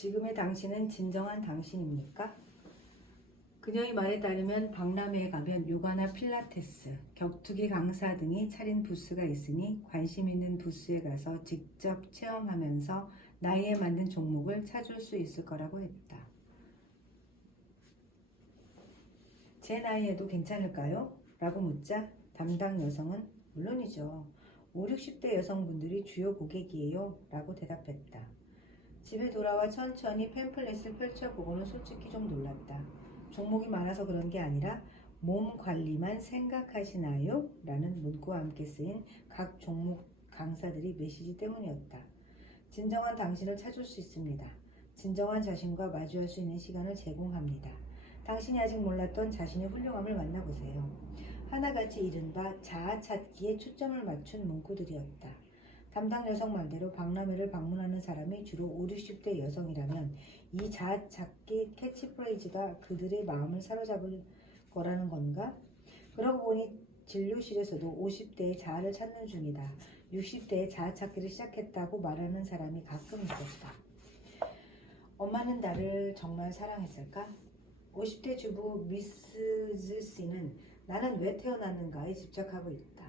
지금의 당신은 진정한 당신입니까? 그녀의 말에 따르면 박람회에 가면 요가나 필라테스, 격투기 강사 등이 차린 부스가 있으니 관심 있는 부스에 가서 직접 체험하면서 나이에 맞는 종목을 찾을 수 있을 거라고 했다. 제 나이에도 괜찮을까요? 라고 묻자 담당 여성은 물론이죠. 5, 60대 여성분들이 주요 고객이에요. 라고 대답했다. 집에 돌아와 천천히 팸플렛을 펼쳐보고는 솔직히 좀 놀랐다. 종목이 많아서 그런 게 아니라 몸 관리만 생각하시나요? 라는 문구와 함께 쓰인 각 종목 강사들이 메시지 때문이었다. 진정한 당신을 찾을 수 있습니다. 진정한 자신과 마주할 수 있는 시간을 제공합니다. 당신이 아직 몰랐던 자신의 훌륭함을 만나보세요. 하나같이 이른바 자아 찾기에 초점을 맞춘 문구들이었다. 담당 여성 말대로 박람회를 방문하는 사람이 주로 5, 60대 여성이라면 이 자아 찾기 캐치프레이즈가 그들의 마음을 사로잡을 거라는 건가? 그러고 보니 진료실에서도 50대의 자아를 찾는 중이다. 60대의 자아 찾기를 시작했다고 말하는 사람이 가끔 있었다. 엄마는 나를 정말 사랑했을까? 50대 주부 미스즈 씨는 나는 왜 태어났는가에 집착하고 있다.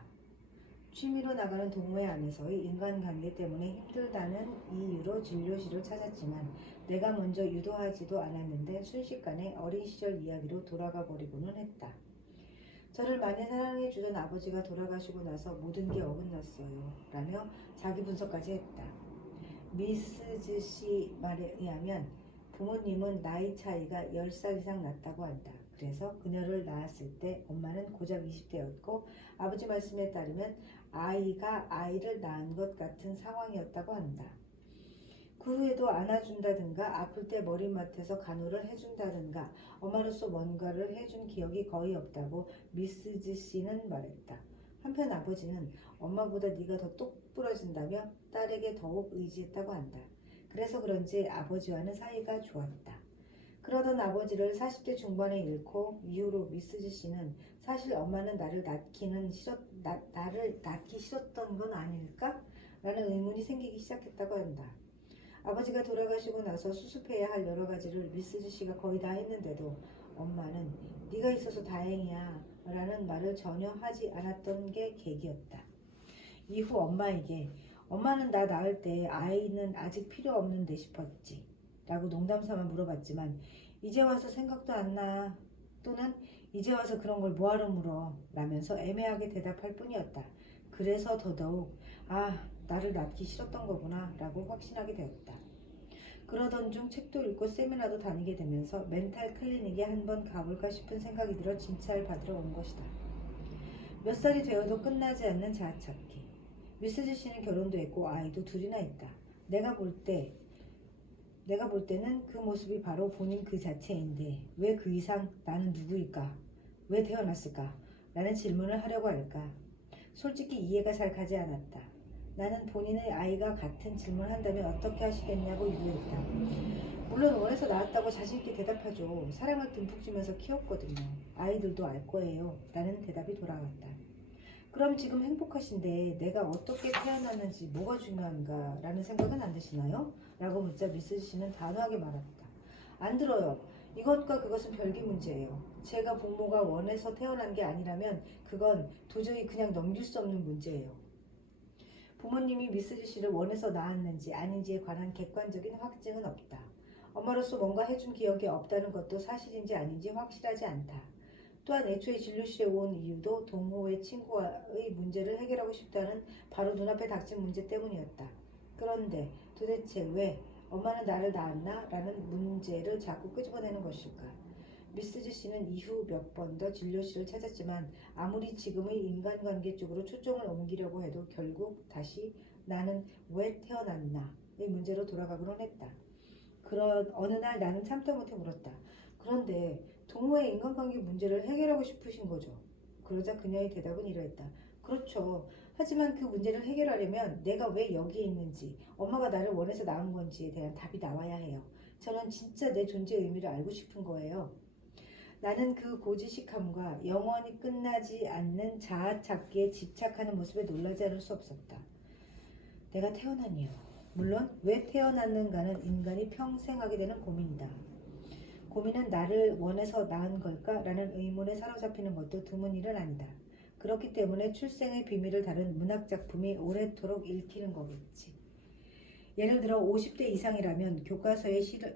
취미로 나가는 동호회 안에서의 인간관계 때문에 힘들다는 이유로 진료실을 찾았지만 내가 먼저 유도하지도 않았는데 순식간에 어린 시절 이야기로 돌아가 버리고는 했다. 저를 많이 사랑해주던 아버지가 돌아가시고 나서 모든 게 어긋났어요. 라며 자기 분석까지 했다. 미스즈 씨 말에 의하면 부모님은 나이 차이가 10살 이상 났다고 한다. 그래서 그녀를 낳았을 때 엄마는 고작 20대였고 아버지 말씀에 따르면 아이가 아이를 낳은 것 같은 상황이었다고 한다. 그 후에도 안아준다든가 아플 때 머리맡에서 간호를 해준다든가 엄마로서 뭔가를 해준 기억이 거의 없다고 미스즈 씨는 말했다. 한편 아버지는 엄마보다 네가 더 똑부러진다며 딸에게 더욱 의지했다고 한다. 그래서 그런지 아버지와는 사이가 좋았다. 그러던 아버지를 40대 중반에 잃고 이후로 미스즈 씨는 사실 엄마는 나를 낳기 싫었던 건 아닐까? 라는 의문이 생기기 시작했다고 한다. 아버지가 돌아가시고 나서 수습해야 할 여러 가지를 미스즈 씨가 거의 다 했는데도 엄마는 네가 있어서 다행이야 라는 말을 전혀 하지 않았던 게 계기였다. 이후 엄마는 나 낳을 때 아이는 아직 필요 없는데 싶었지 라고 농담삼아 물어봤지만 이제 와서 생각도 안 나 또는 이제 와서 그런 걸 뭐하러 물어 라면서 애매하게 대답할 뿐이었다. 그래서 더더욱 나를 낳기 싫었던 거구나 라고 확신하게 되었다. 그러던 중 책도 읽고 세미나도 다니게 되면서 멘탈 클리닉에 한번 가볼까 싶은 생각이 들어 진찰 받으러 온 것이다. 몇 살이 되어도 끝나지 않는 자아 찾기. 미스즈 씨는 결혼도 했고 아이도 둘이나 있다. 내가 볼 때는 그 모습이 바로 본인 그 자체인데 왜 그 이상 나는 누구일까? 왜 태어났을까? 라는 질문을 하려고 할까? 솔직히 이해가 잘 가지 않았다. 나는 본인의 아이가 같은 질문을 한다면 어떻게 하시겠냐고 유도했다. 물론 원해서 낳았다고 자신있게 대답하죠. 사랑을 듬뿍 주면서 키웠거든요. 아이들도 알 거예요. 라는 대답이 돌아왔다. 그럼 지금 행복하신데 내가 어떻게 태어났는지 뭐가 중요한가 라는 생각은 안 드시나요? 라고 묻자 미스즈 씨는 단호하게 말했다. 안 들어요. 이것과 그것은 별개 문제예요. 제가 부모가 원해서 태어난 게 아니라면 그건 도저히 그냥 넘길 수 없는 문제예요. 부모님이 미스즈 씨를 원해서 낳았는지 아닌지에 관한 객관적인 확증은 없다. 엄마로서 뭔가 해준 기억이 없다는 것도 사실인지 아닌지 확실하지 않다. 또한 애초에 진료실에 온 이유도 동호회 친구와의 문제를 해결하고 싶다는 바로 눈앞에 닥친 문제 때문이었다. 그런데 도대체 왜 엄마는 나를 낳았나? 라는 문제를 자꾸 끄집어내는 것일까? 미스즈 씨는 이후 몇 번 더 진료실을 찾았지만 아무리 지금의 인간관계 쪽으로 초점을 옮기려고 해도 결국 다시 나는 왜 태어났나? 의 문제로 돌아가곤 했다. 어느 날 나는 참다 못해 물었다. 그런데 동호회 인간관계 문제를 해결하고 싶으신 거죠? 그러자 그녀의 대답은 이러했다. 그렇죠. 하지만 그 문제를 해결하려면 내가 왜 여기에 있는지, 엄마가 나를 원해서 낳은 건지에 대한 답이 나와야 해요. 저는 진짜 내 존재의 의미를 알고 싶은 거예요. 나는 그 고지식함과 영원히 끝나지 않는 자아 찾기에 집착하는 모습에 놀라지 않을 수 없었다. 내가 태어난 이유, 물론 왜 태어났는가는 인간이 평생 하게 되는 고민이다. 고민은 나를 원해서 낳은 걸까? 라는 의문에 사로잡히는 것도 드문 일은 아니다. 그렇기 때문에 출생의 비밀을 다룬 문학작품이 오래도록 읽히는 거겠지. 예를 들어 50대 이상이라면 교과서에서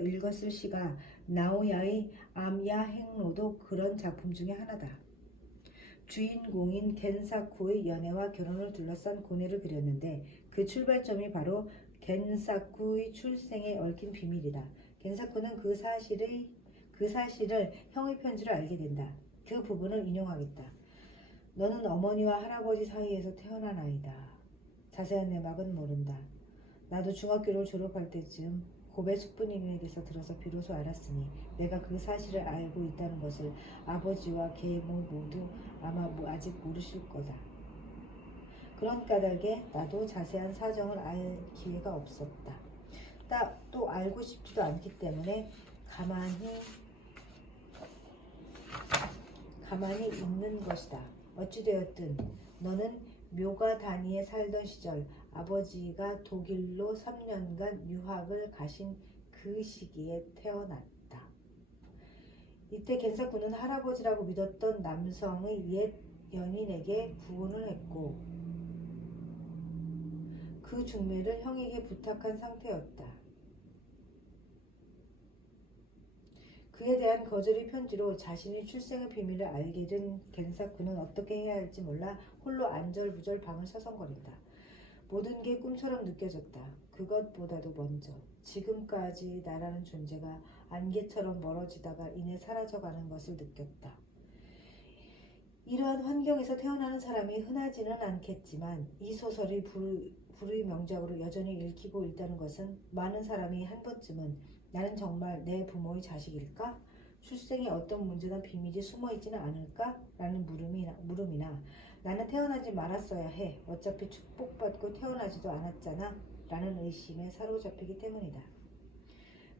읽었을 시가 나오야의 암야 행로도 그런 작품 중에 하나다. 주인공인 겐사쿠의 연애와 결혼을 둘러싼 고뇌를 그렸는데 그 출발점이 바로 겐사쿠의 출생에 얽힌 비밀이다. 겐사쿠는 그 사실을 형의 편지로 알게 된다. 그 부분을 인용하겠다. 너는 어머니와 할아버지 사이에서 태어난 아이다. 자세한 내막은 모른다. 나도 중학교를 졸업할 때쯤 고베 숙부님에 대해서 들어서 비로소 알았으니 내가 그 사실을 알고 있다는 것을 아버지와 계모 모두 아마 아직 모르실 거다. 그런 까닭에 나도 자세한 사정을 알 기회가 없었다. 또 알고 싶지도 않기 때문에 가만히 있는 것이다. 어찌되었든 너는 묘가 다니에 살던 시절 아버지가 독일로 3년간 유학을 가신 그 시기에 태어났다. 이때 겐사쿠는 할아버지라고 믿었던 남성의 옛 연인에게 구혼을 했고 그 중매를 형에게 부탁한 상태였다. 그에 대한 거절의 편지로 자신이 출생의 비밀을 알게 된 겐사쿠는 어떻게 해야 할지 몰라 홀로 안절부절 방을 서성거린다. 모든 게 꿈처럼 느껴졌다. 그것보다도 먼저 지금까지 나라는 존재가 안개처럼 멀어지다가 이내 사라져가는 것을 느꼈다. 이러한 환경에서 태어나는 사람이 흔하지는 않겠지만 이 소설이 불의 명작으로 여전히 읽히고 있다는 것은 많은 사람이 한 번쯤은 나는 정말 내 부모의 자식일까? 출생에 어떤 문제나 비밀이 숨어있지는 않을까? 라는 물음이나 나는 태어나지 말았어야 해. 어차피 축복받고 태어나지도 않았잖아. 라는 의심에 사로잡히기 때문이다.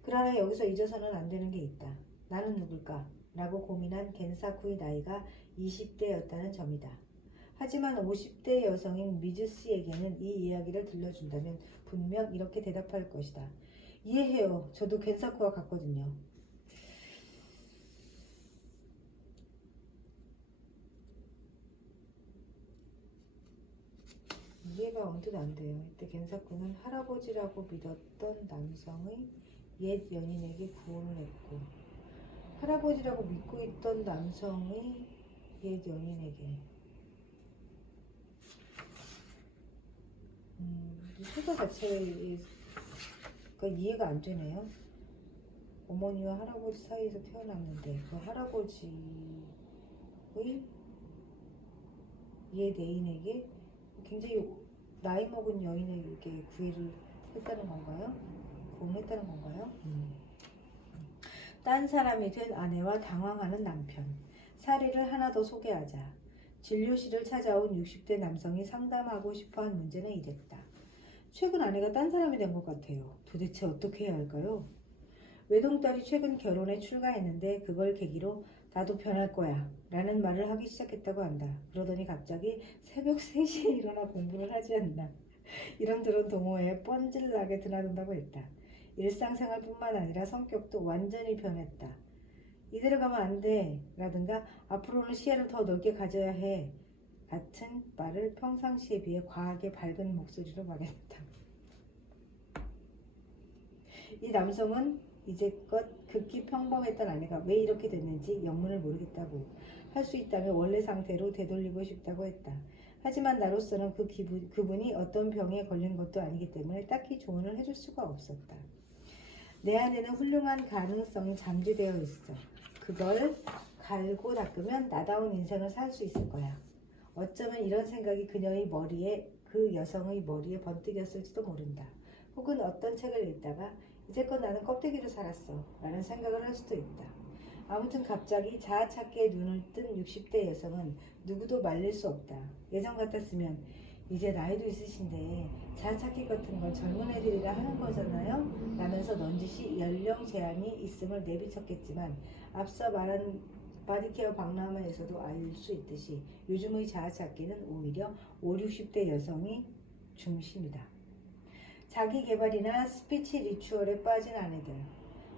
그러나 여기서 잊어서는 안 되는 게 있다. 나는 누굴까? 라고 고민한 겐사쿠의 나이가 20대였다는 점이다. 하지만 50대 여성인 미즈스에게는 이 이야기를 들려준다면 분명 이렇게 대답할 것이다. 이해해요. 저도 겐사쿠와 같거든요. 이해가 언뜻 안 돼요. 이때 겐사쿠는 할아버지라고 믿었던 남성의 옛 연인에게 구혼을 했고 할아버지라고 믿고 있던 남성의 옛 연인에게 이 소설 자체가 이해가 안 되네요. 어머니와 할아버지 사이에서 태어났는데 그 할아버지의 옛 애인에게 굉장히 나이 먹은 여인에게 구애를 했다는 건가요? 구원했다는 건가요? 딴 사람이 된 아내와 당황하는 남편. 사례를 하나 더 소개하자. 진료실을 찾아온 60대 남성이 상담하고 싶어한 문제는 이랬다. 최근 아내가 딴 사람이 된 것 같아요. 도대체 어떻게 해야 할까요? 외동딸이 최근 결혼에 출가했는데 그걸 계기로 나도 변할 거야 라는 말을 하기 시작했다고 한다. 그러더니 갑자기 새벽 3시에 일어나 공부를 하지 않나. 이런저런 동호회에 뻔질나게 드나든다고 했다. 일상생활뿐만 아니라 성격도 완전히 변했다. 이대로 가면 안 돼 라든가 앞으로는 시야를 더 넓게 가져야 해 같은 말을 평상시에 비해 과하게 밝은 목소리로 말했다. 이 남성은 이제껏 극히 평범했던 아내가 왜 이렇게 됐는지 영문을 모르겠다고 할 수 있다면 원래 상태로 되돌리고 싶다고 했다. 하지만 나로서는 그분이 어떤 병에 걸린 것도 아니기 때문에 딱히 조언을 해줄 수가 없었다. 내 안에는 훌륭한 가능성이 잠재되어 있어. 그걸 갈고 닦으면 나다운 인생을 살 수 있을 거야. 어쩌면 이런 생각이 그 여성의 머리에 번뜩였을지도 모른다. 혹은 어떤 책을 읽다가 이제껏 나는 껍데기로 살았어 라는 생각을 할 수도 있다. 아무튼 갑자기 자아찾기에 눈을 뜬 60대 여성은 누구도 말릴 수 없다. 예전 같았으면 이제 나이도 있으신데 자아찾기 같은 건 젊은 애들이라 하는 거잖아요? 라면서 넌지시 연령 제한이 있음을 내비쳤겠지만 앞서 말한 바디케어 박람회에서도 알 수 있듯이 요즘의 자아찾기는 오히려 50, 60대 여성이 중심이다. 자기개발이나 스피치 리추얼에 빠진 아내들.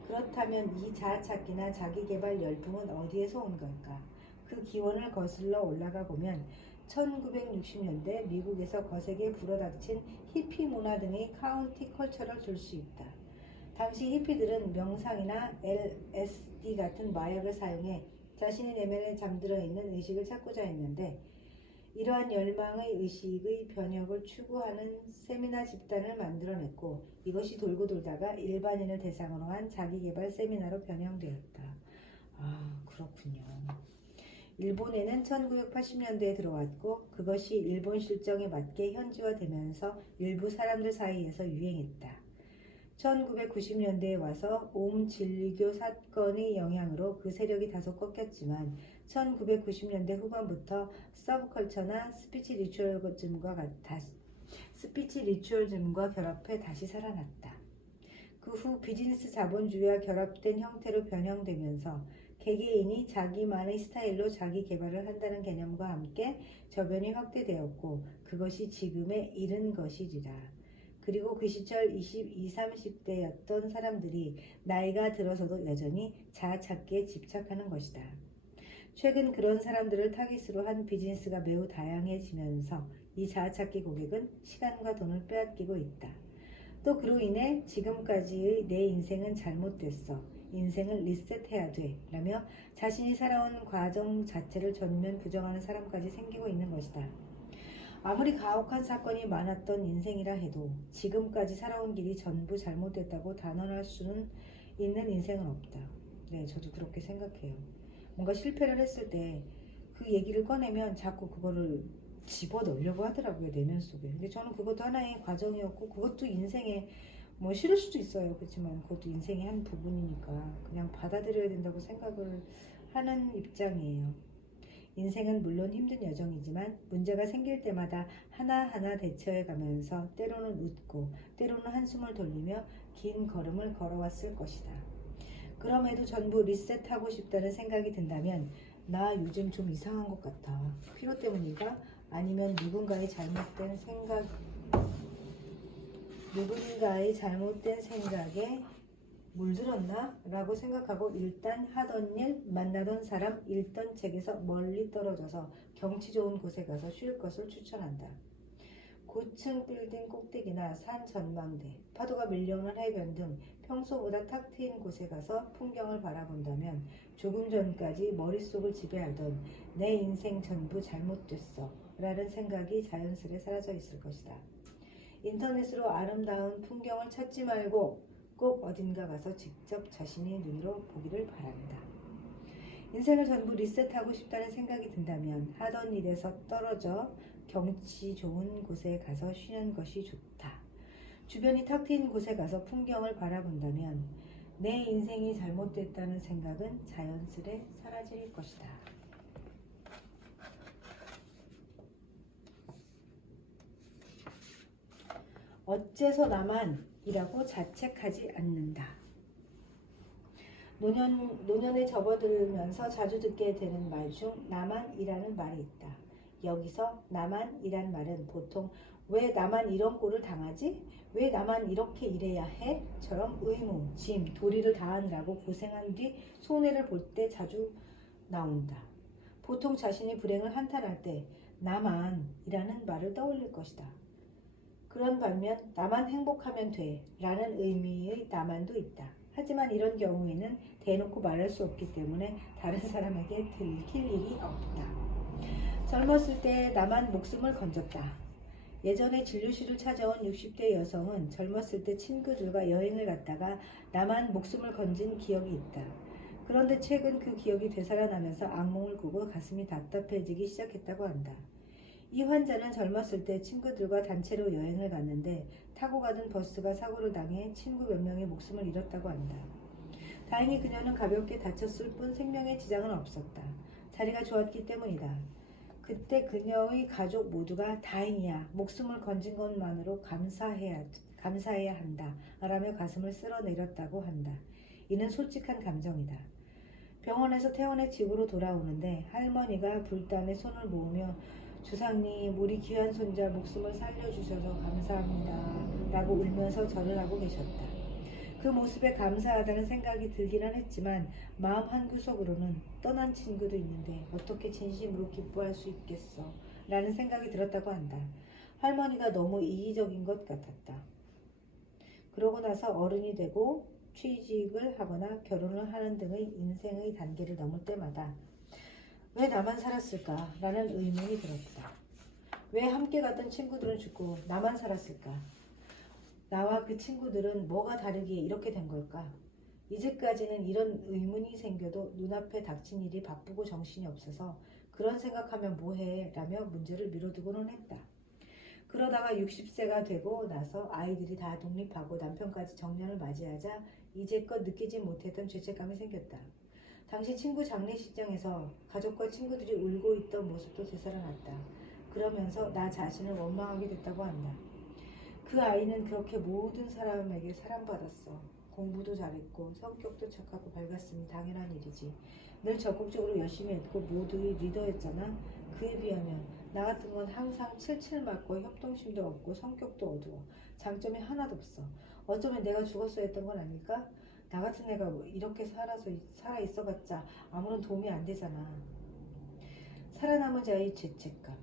그렇다면 이 자아찾기나 자기개발 열풍은 어디에서 온 걸까? 그 기원을 거슬러 올라가 보면 1960년대 미국에서 거세게 불어닥친 히피 문화 등의 카운티 컬처를 줄 수 있다. 당시 히피들은 명상이나 LSD 같은 마약을 사용해 자신의 내면에 잠들어 있는 의식을 찾고자 했는데, 이러한 열망의 의식의 변혁을 추구하는 세미나 집단을 만들어냈고, 이것이 돌고 돌다가 일반인을 대상으로 한 자기개발 세미나로 변형되었다. 아, 그렇군요. 일본에는 1980년대에 들어왔고, 그것이 일본 실정에 맞게 현지화되면서 일부 사람들 사이에서 유행했다. 1990년대에 와서 옴진리교 사건의 영향으로 그 세력이 다소 꺾였지만 1990년대 후반부터 서브컬처나 스피치 리추얼즘과 결합해 다시 살아났다. 그 후 비즈니스 자본주의와 결합된 형태로 변형되면서 개개인이 자기만의 스타일로 자기 개발을 한다는 개념과 함께 저변이 확대되었고, 그것이 지금에 이른 것이리라. 그리고 그 시절 20, 30대였던 사람들이 나이가 들어서도 여전히 자아찾기에 집착하는 것이다. 최근 그런 사람들을 타깃으로 한 비즈니스가 매우 다양해지면서 이 자아찾기 고객은 시간과 돈을 빼앗기고 있다. 또 그로 인해 지금까지의 내 인생은 잘못됐어, 인생을 리셋해야 돼 라며 자신이 살아온 과정 자체를 전면 부정하는 사람까지 생기고 있는 것이다. 아무리 가혹한 사건이 많았던 인생이라 해도 지금까지 살아온 길이 전부 잘못됐다고 단언할 수는 있는 인생은 없다. 네, 저도 그렇게 생각해요. 뭔가 실패를 했을 때 그 얘기를 꺼내면 자꾸 그거를 집어넣으려고 하더라고요, 내면 속에. 근데 저는 그것도 하나의 과정이었고, 그것도 인생에 뭐 싫을 수도 있어요. 그렇지만 그것도 인생의 한 부분이니까 그냥 받아들여야 된다고 생각을 하는 입장이에요. 인생은 물론 힘든 여정이지만 문제가 생길 때마다 하나하나 대처해 가면서 때로는 웃고 때로는 한숨을 돌리며 긴 걸음을 걸어왔을 것이다. 그럼에도 전부 리셋하고 싶다는 생각이 든다면 나 요즘 좀 이상한 것 같아. 피로 때문인가? 아니면 누군가의 잘못된 생각에 물들었나? 라고 생각하고 일단 하던 일, 만나던 사람, 읽던 책에서 멀리 떨어져서 경치 좋은 곳에 가서 쉴 것을 추천한다. 고층 빌딩 꼭대기나 산 전망대, 파도가 밀려오는 해변 등 평소보다 탁 트인 곳에 가서 풍경을 바라본다면 조금 전까지 머릿속을 지배하던 내 인생 전부 잘못됐어 라는 생각이 자연스레 사라져 있을 것이다. 인터넷으로 아름다운 풍경을 찾지 말고 꼭 어딘가 가서 직접 자신의 눈으로 보기를 바란다. 인생을 전부 리셋하고 싶다는 생각이 든다면 하던 일에서 떨어져 경치 좋은 곳에 가서 쉬는 것이 좋다. 주변이 탁 트인 곳에 가서 풍경을 바라본다면 내 인생이 잘못됐다는 생각은 자연스레 사라질 것이다. 어째서 나만 이라고 자책하지 않는다. 노년에 접어들면서 자주 듣게 되는 말 중 나만이라는 말이 있다. 여기서 나만이란 말은 보통 왜 나만 이런 꼴을 당하지? 왜 나만 이렇게 일해야 해? 처럼 의무, 짐, 도리를 다하느라고 고생한 뒤 손해를 볼 때 자주 나온다. 보통 자신이 불행을 한탄할 때 나만이라는 말을 떠올릴 것이다. 그런 반면 나만 행복하면 돼 라는 의미의 나만도 있다. 하지만 이런 경우에는 대놓고 말할 수 없기 때문에 다른 사람에게 들킬 일이 없다. 젊었을 때 나만 목숨을 건졌다. 예전에 진료실을 찾아온 60대 여성은 젊었을 때 친구들과 여행을 갔다가 나만 목숨을 건진 기억이 있다. 그런데 최근 그 기억이 되살아나면서 악몽을 꾸고 가슴이 답답해지기 시작했다고 한다. 이 환자는 젊었을 때 친구들과 단체로 여행을 갔는데 타고 가던 버스가 사고를 당해 친구 몇 명의 목숨을 잃었다고 한다. 다행히 그녀는 가볍게 다쳤을 뿐 생명에 지장은 없었다. 자리가 좋았기 때문이다. 그때 그녀의 가족 모두가 다행이야, 목숨을 건진 것만으로 감사해야 한다 라며 가슴을 쓸어내렸다고 한다. 이는 솔직한 감정이다. 병원에서 퇴원해 집으로 돌아오는데 할머니가 불땀에 손을 모으며 주상님, 우리 귀한 손자 목숨을 살려주셔서 감사합니다 라고 울면서 절을 하고 계셨다. 그 모습에 감사하다는 생각이 들기는 했지만 마음 한구석으로는 떠난 친구도 있는데 어떻게 진심으로 기뻐할 수 있겠어 라는 생각이 들었다고 한다. 할머니가 너무 이기적인 것 같았다. 그러고 나서 어른이 되고 취직을 하거나 결혼을 하는 등의 인생의 단계를 넘을 때마다 왜 나만 살았을까? 라는 의문이 들었다. 왜 함께 갔던 친구들은 죽고 나만 살았을까? 나와 그 친구들은 뭐가 다르기에 이렇게 된 걸까? 이제까지는 이런 의문이 생겨도 눈앞에 닥친 일이 바쁘고 정신이 없어서 그런 생각하면 뭐해? 라며 문제를 미뤄두고는 했다. 그러다가 60세가 되고 나서 아이들이 다 독립하고 남편까지 정년을 맞이하자 이제껏 느끼지 못했던 죄책감이 생겼다. 당시 친구 장례식장에서 가족과 친구들이 울고 있던 모습도 되살아났다. 그러면서 나 자신을 원망하게 됐다고 한다. 그 아이는 그렇게 모든 사람에게 사랑받았어. 공부도 잘했고 성격도 착하고 밝았으니 당연한 일이지. 늘 적극적으로 열심히 했고 모두의 리더였잖아. 그에 비하면 나 같은 건 항상 칠칠 맞고 협동심도 없고 성격도 어두워. 장점이 하나도 없어. 어쩌면 내가 죽었어야 했던 건 아닐까? 나 같은 애가 이렇게 살아 있어봤자 아무런 도움이 안 되잖아. 살아남은 자의 죄책감.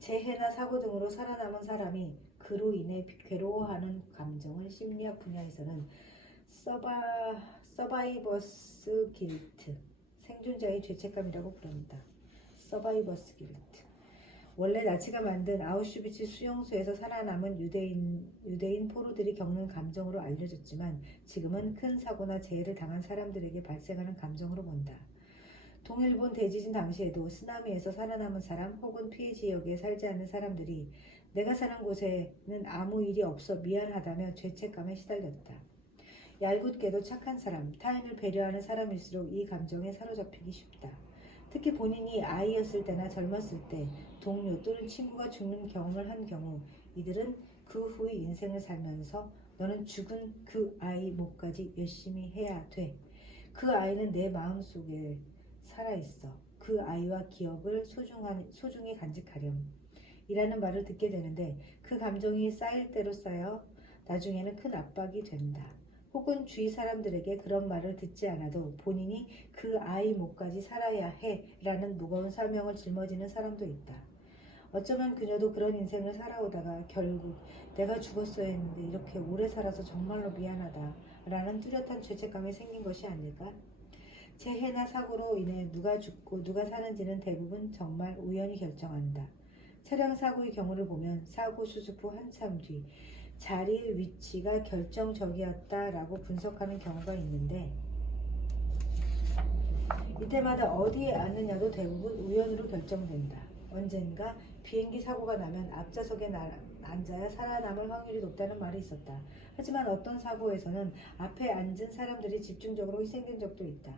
재해나 사고 등으로 살아남은 사람이 그로 인해 괴로워하는 감정을 심리학 분야에서는 서바이버스 길트, 생존자의 죄책감이라고 부릅니다. 서바이버스 길트. 원래 나치가 만든 아우슈비츠 수용소에서 살아남은 유대인 포로들이 겪는 감정으로 알려졌지만 지금은 큰 사고나 재해를 당한 사람들에게 발생하는 감정으로 본다. 동일본 대지진 당시에도 쓰나미에서 살아남은 사람 혹은 피해 지역에 살지 않는 사람들이 내가 사는 곳에는 아무 일이 없어 미안하다며 죄책감에 시달렸다. 얄궂게도 착한 사람, 타인을 배려하는 사람일수록 이 감정에 사로잡히기 쉽다. 특히 본인이 아이였을 때나 젊었을 때 동료 또는 친구가 죽는 경험을 한 경우 이들은 그 후의 인생을 살면서 너는 죽은 그 아이 몫까지 열심히 해야 돼. 그 아이는 내 마음속에 살아있어. 그 아이와 기억을 소중히 간직하렴. 이라는 말을 듣게 되는데 그 감정이 쌓일 대로 쌓여 나중에는 큰 압박이 된다. 혹은 주위 사람들에게 그런 말을 듣지 않아도 본인이 그 아이 몫까지 살아야 해 라는 무거운 사명을 짊어지는 사람도 있다. 어쩌면 그녀도 그런 인생을 살아오다가 결국 내가 죽었어야 했는데 이렇게 오래 살아서 정말로 미안하다 라는 뚜렷한 죄책감이 생긴 것이 아닐까? 재해나 사고로 인해 누가 죽고 누가 사는지는 대부분 정말 우연히 결정한다. 차량 사고의 경우를 보면 사고 수습 후 한참 뒤 자리의 위치가 결정적이었다라고 분석하는 경우가 있는데 이때마다 어디에 앉느냐도 대부분 우연으로 결정된다. 언젠가 비행기 사고가 나면 앞좌석에 앉아야 살아남을 확률이 높다는 말이 있었다. 하지만 어떤 사고에서는 앞에 앉은 사람들이 집중적으로 희생된 적도 있다.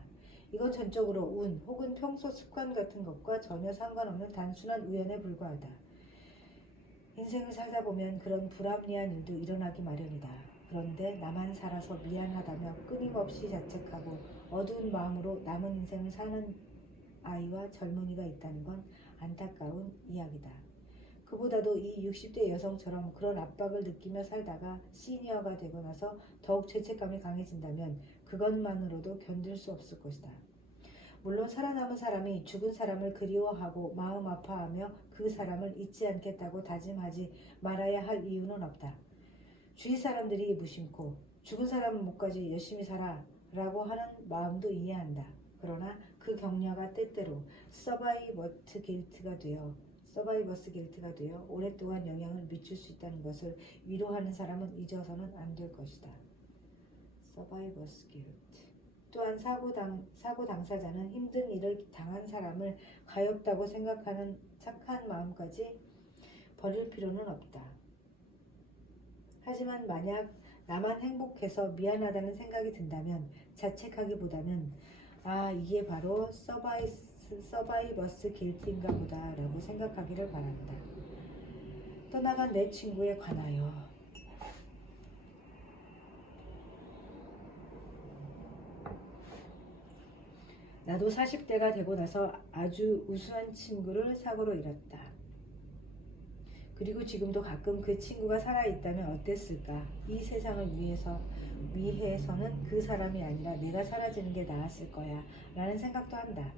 이건 전적으로 운 혹은 평소 습관 같은 것과 전혀 상관없는 단순한 우연에 불과하다. 인생을 살다 보면 그런 불합리한 일도 일어나기 마련이다. 그런데 나만 살아서 미안하다며 끊임없이 자책하고 어두운 마음으로 남은 인생을 사는 아이와 젊은이가 있다는 건 안타까운 이야기다. 그보다도 이 60대 여성처럼 그런 압박을 느끼며 살다가 시니어가 되고 나서 더욱 죄책감이 강해진다면 그것만으로도 견딜 수 없을 것이다. 물론 살아남은 사람이 죽은 사람을 그리워하고 마음 아파하며 그 사람을 잊지 않겠다고 다짐하지 말아야 할 이유는 없다. 주위 사람들이 무심코 죽은 사람 몫까지 열심히 살아 라고 하는 마음도 이해한다. 그러나 그 격려가 때때로 서바이버스 길트가 되어 오랫동안 영향을 미칠 수 있다는 것을 위로하는 사람은 잊어서는 안 될 것이다. 서바이버스 길트. 또한 사고 당사자는 힘든 일을 당한 사람을 가엾다고 생각하는 착한 마음까지 버릴 필요는 없다. 하지만 만약 나만 행복해서 미안하다는 생각이 든다면 자책하기보다는 이게 바로 서바이버스 길트인가 보다 라고 생각하기를 바란다. 떠나간 내 친구에 관하여 나도 40대가 되고 나서 아주 우수한 친구를 사고로 잃었다. 그리고 지금도 가끔 그 친구가 살아있다면 어땠을까? 이 세상을 위해서는 그 사람이 아니라 내가 사라지는 게 나았을 거야 라는 생각도 한다.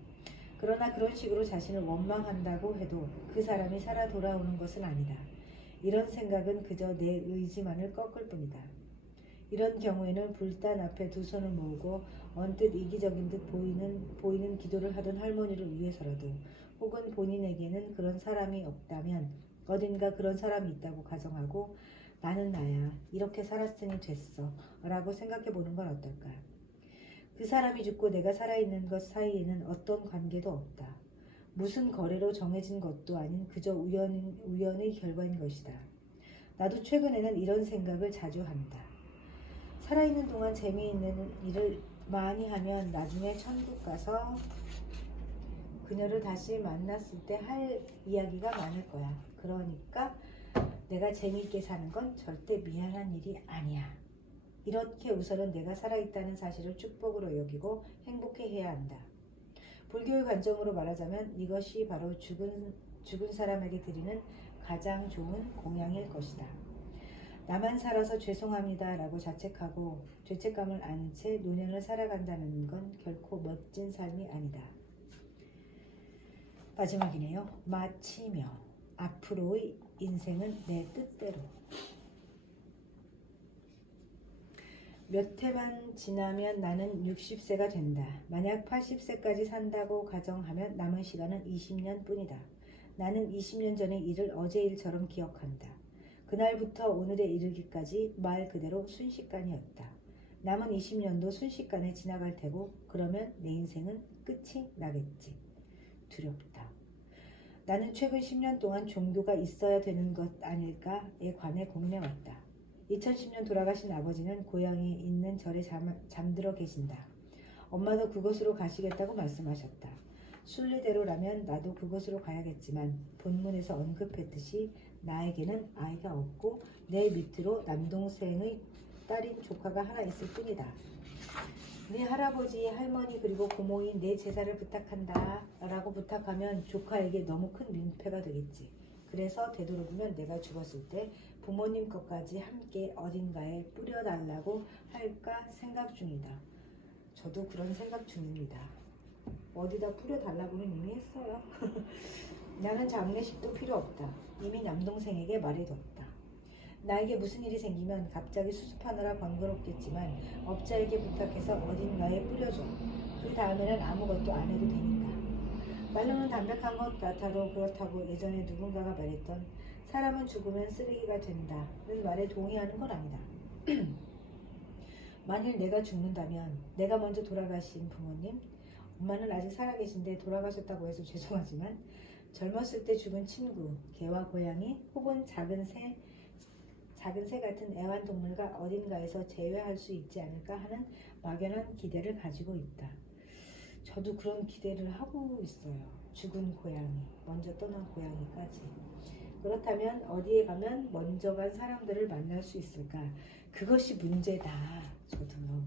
그러나 그런 식으로 자신을 원망한다고 해도 그 사람이 살아 돌아오는 것은 아니다. 이런 생각은 그저 내 의지만을 꺾을 뿐이다. 이런 경우에는 불단 앞에 두 손을 모으고 언뜻 이기적인 듯 보이는 기도를 하던 할머니를 위해서라도, 혹은 본인에게는 그런 사람이 없다면 어딘가 그런 사람이 있다고 가정하고 나는 나야, 이렇게 살았으니 됐어 라고 생각해 보는 건 어떨까? 그 사람이 죽고 내가 살아있는 것 사이에는 어떤 관계도 없다. 무슨 거래로 정해진 것도 아닌 그저 우연의 결과인 것이다. 나도 최근에는 이런 생각을 자주 한다. 살아있는 동안 재미있는 일을 많이 하면 나중에 천국 가서 그녀를 다시 만났을 때 할 이야기가 많을 거야. 그러니까 내가 재미있게 사는 건 절대 미안한 일이 아니야. 이렇게 우선은 내가 살아있다는 사실을 축복으로 여기고 행복해해야 한다. 불교의 관점으로 말하자면 이것이 바로 죽은 사람에게 드리는 가장 좋은 공양일 것이다. 나만 살아서 죄송합니다 라고 자책하고 죄책감을 아는 채 노년을 살아간다는 건 결코 멋진 삶이 아니다. 마지막이네요. 마치며 앞으로의 인생은 내 뜻대로. 몇 해만 지나면 나는 60세가 된다. 만약 80세까지 산다고 가정하면 남은 시간은 20년 뿐이다. 나는 20년 전의 일을 어제 일처럼 기억한다. 그날부터 오늘에 이르기까지 말 그대로 순식간이었다. 남은 20년도 순식간에 지나갈 테고 그러면 내 인생은 끝이 나겠지. 두렵다. 나는 최근 10년 동안 종교가 있어야 되는 것 아닐까에 관해 고민해왔다. 2010년 돌아가신 아버지는 고향에 있는 절에 잠들어 계신다. 엄마도 그곳으로 가시겠다고 말씀하셨다. 순리대로라면 나도 그곳으로 가야겠지만 본문에서 언급했듯이 나에게는 아이가 없고 내 밑으로 남동생의 딸인 조카가 하나 있을 뿐이다. 네 할아버지, 할머니 그리고 고모인 내 제사를 부탁한다 라고 부탁하면 조카에게 너무 큰 민폐가 되겠지. 그래서 되도록이면 내가 죽었을 때 부모님 것까지 함께 어딘가에 뿌려달라고 할까 생각 중이다. 저도 그런 생각 중입니다. 어디다 뿌려달라고는 이미 했어요. 나는 장례식도 필요 없다. 이미 남동생에게 말해뒀다. 나에게 무슨 일이 생기면 갑자기 수습하느라 번거롭겠지만 업자에게 부탁해서 어딘가에 뿌려줘. 그 다음에는 아무것도 안 해도 되니까. 말로는 담백한 것 같아도 그렇다고 예전에 누군가가 말했던 사람은 죽으면 쓰레기가 된다는 말에 동의하는 건 아니다. 만일 내가 죽는다면 내가 먼저 돌아가신 부모님, 엄마는 아직 살아계신데 돌아가셨다고 해서 죄송하지만 젊었을 때 죽은 친구, 개와 고양이 혹은 작은 새 같은 애완동물과 어딘가에서 재회할 수 있지 않을까 하는 막연한 기대를 가지고 있다. 저도 그런 기대를 하고 있어요. 죽은 고양이, 먼저 떠난 고양이까지. 그렇다면 어디에 가면 먼저 간 사람들을 만날 수 있을까? 그것이 문제다. 저도요.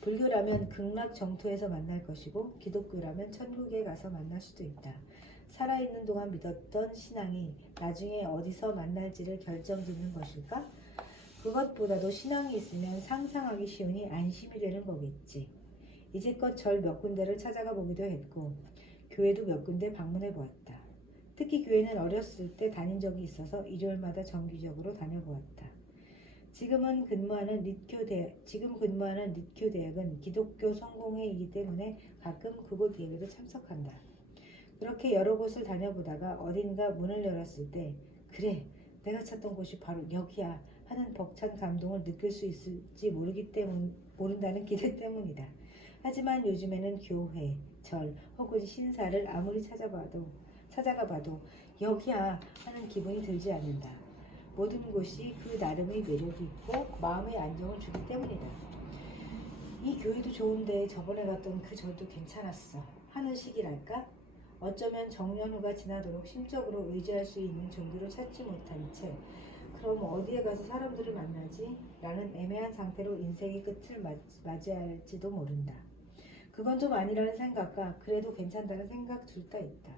불교라면 극락 정토에서 만날 것이고 기독교라면 천국에 가서 만날 수도 있다. 살아있는 동안 믿었던 신앙이 나중에 어디서 만날지를 결정짓는 것일까? 그것보다도 신앙이 있으면 상상하기 쉬우니 안심이 되는 거겠지. 이제껏 절 몇 군데를 찾아가 보기도 했고 교회도 몇 군데 방문해 보았다. 특히 교회는 어렸을 때 다닌 적이 있어서 일요일마다 정기적으로 다녀보았다. 지금 근무하는 릿교 대학은 기독교 성공회이기 때문에 가끔 그곳 예배도 참석한다. 그렇게 여러 곳을 다녀보다가 어딘가 문을 열었을 때 그래, 내가 찾던 곳이 바로 여기야 하는 벅찬 감동을 느낄 수 있을지 모른다는 기대 때문이다. 하지만 요즘에는 교회, 절 혹은 신사를 아무리 찾아가 봐도 여기야 하는 기분이 들지 않는다. 모든 곳이 그 나름의 매력이 있고 마음의 안정을 주기 때문이다. 이 교회도 좋은데 저번에 갔던 그 절도 괜찮았어 하는 시기랄까? 어쩌면 정년후가 지나도록 심적으로 의지할 수 있는 종교를 찾지 못한 채 그럼 어디에 가서 사람들을 만나지? 라는 애매한 상태로 인생의 끝을 맞이할지도 모른다. 그건 좀 아니라는 생각과 그래도 괜찮다는 생각 둘 다 있다.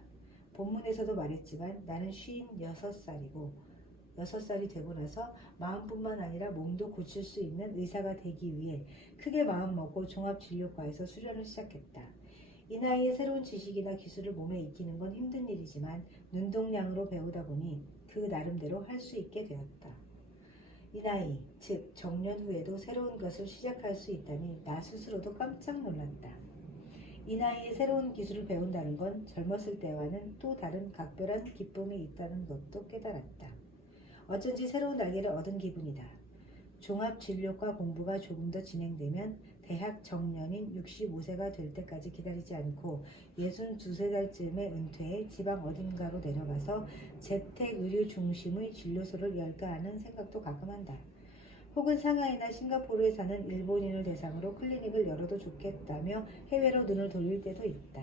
본문에서도 말했지만 나는 56살이고 6살이 되고 나서 마음뿐만 아니라 몸도 고칠 수 있는 의사가 되기 위해 크게 마음먹고 종합진료과에서 수련을 시작했다. 이 나이에 새로운 지식이나 기술을 몸에 익히는 건 힘든 일이지만 눈동량으로 배우다 보니 그 나름대로 할 수 있게 되었다. 이 나이, 즉 정년 후에도 새로운 것을 시작할 수 있다니 나 스스로도 깜짝 놀랐다. 이 나이에 새로운 기술을 배운다는 건 젊었을 때와는 또 다른 각별한 기쁨이 있다는 것도 깨달았다. 어쩐지 새로운 날개를 얻은 기분이다. 종합진료과 공부가 조금 더 진행되면 대학 정년인 65세가 될 때까지 기다리지 않고 62세달쯤에 은퇴해 지방 어딘가로 내려가서 재택의료 중심의 진료소를 열까 하는 생각도 가끔 한다. 혹은 상하이나 싱가포르에 사는 일본인을 대상으로 클리닉을 열어도 좋겠다며 해외로 눈을 돌릴 때도 있다.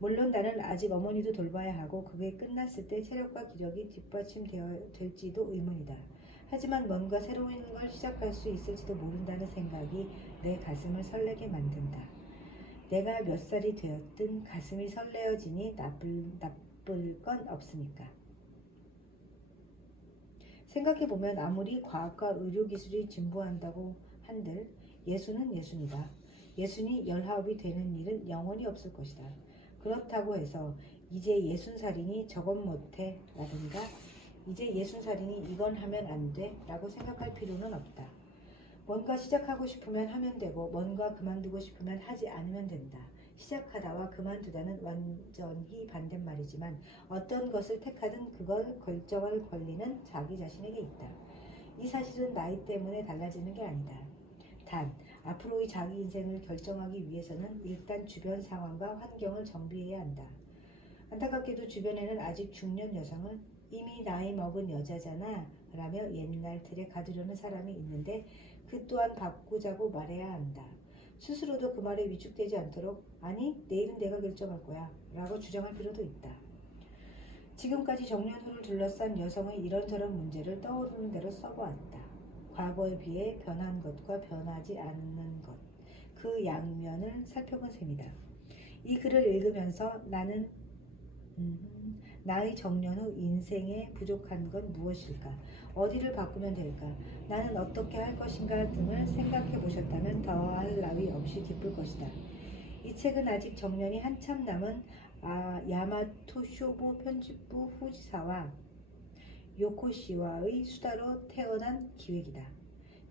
물론 나는 아직 어머니도 돌봐야 하고 그게 끝났을 때 체력과 기력이 뒷받침되어 될지도 의문이다. 하지만 뭔가 새로운 걸 시작할 수 있을지도 모른다는 생각이 내 가슴을 설레게 만든다. 내가 몇 살이 되었든 가슴이 설레어지니 나쁠 건 없으니까. 생각해보면 아무리 과학과 의료기술이 진보한다고 한들 예수는 예수니다. 예수니 열하업이 되는 일은 영원히 없을 것이다. 그렇다고 해서 이제 60살이니 저건 못해 라든가 이제 60살이니 이건 하면 안 돼 라고 생각할 필요는 없다. 뭔가 시작하고 싶으면 하면 되고 뭔가 그만두고 싶으면 하지 않으면 된다. 시작하다와 그만두다는 완전히 반대말이지만 어떤 것을 택하든 그걸 결정할 권리는 자기 자신에게 있다. 이 사실은 나이 때문에 달라지는 게 아니다. 단 앞으로의 자기 인생을 결정하기 위해서는 일단 주변 상황과 환경을 정비해야 한다. 안타깝게도 주변에는 아직 중년 여성을 이미 나이 먹은 여자잖아 라며 옛날 틀에 가두려는 사람이 있는데 그 또한 바꾸자고 말해야 한다. 스스로도 그 말에 위축되지 않도록 아니 내일은 내가 결정할 거야 라고 주장할 필요도 있다. 지금까지 정년 후를 둘러싼 여성의 이런저런 문제를 떠오르는 대로 써보았다. 과거에 비해 변한 것과 변하지 않는 것, 그 양면을 살펴본 셈이다. 이 글을 읽으면서 나는 나의 정년 후 인생에 부족한 건 무엇일까? 어디를 바꾸면 될까? 나는 어떻게 할 것인가 등을 생각해 보셨다면 더할 나위 없이 기쁠 것이다. 이 책은 아직 정년이 한참 남은 야마토 쇼부 편집부 후지사와 요코시와의 수다로 태어난 기획이다.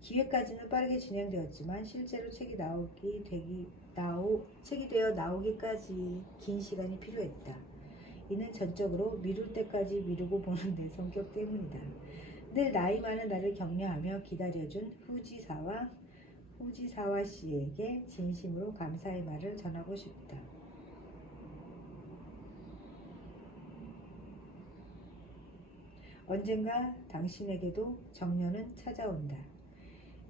기획까지는 빠르게 진행되었지만 실제로 책이 되어 나오기까지 긴 시간이 필요했다. 이는 전적으로 미룰 때까지 미루고 보는 내 성격 때문이다. 늘 나이 많은 나를 격려하며 기다려준 후지사와 씨에게 진심으로 감사의 말을 전하고 싶다. 언젠가 당신에게도 정년은 찾아온다.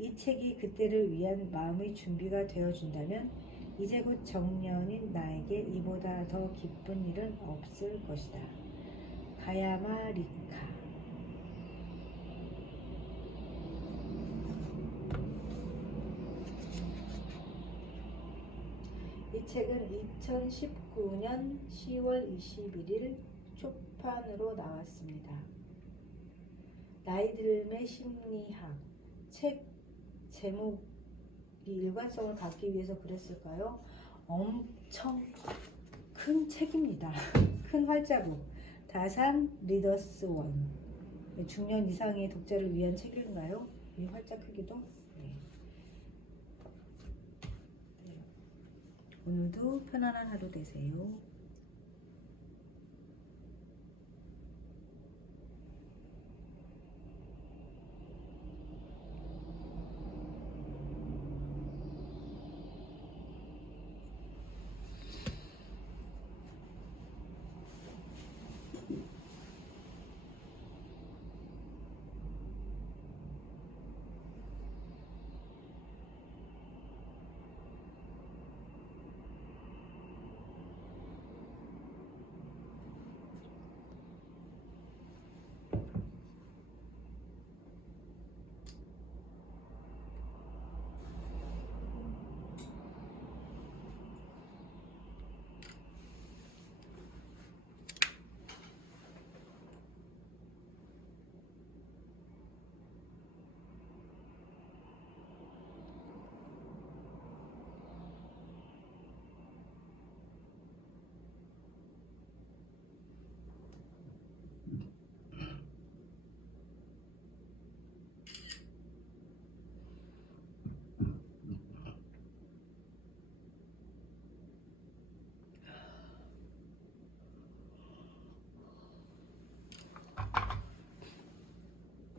이 책이 그때를 위한 마음의 준비가 되어준다면 이제 곧 정년인 나에게 이보다 더 기쁜 일은 없을 것이다. 가야마 리카. 이 책은 2019년 10월 21일 초판으로 나왔습니다. 나이 들음의 심리학. 책 제목이 일관성을 갖기 위해서 그랬을까요? 엄청 큰 책입니다. 큰 활자국. 다산 리더스 원. 중년 이상의 독자를 위한 책인가요? 이 활자 크기도? 네. 오늘도 편안한 하루 되세요.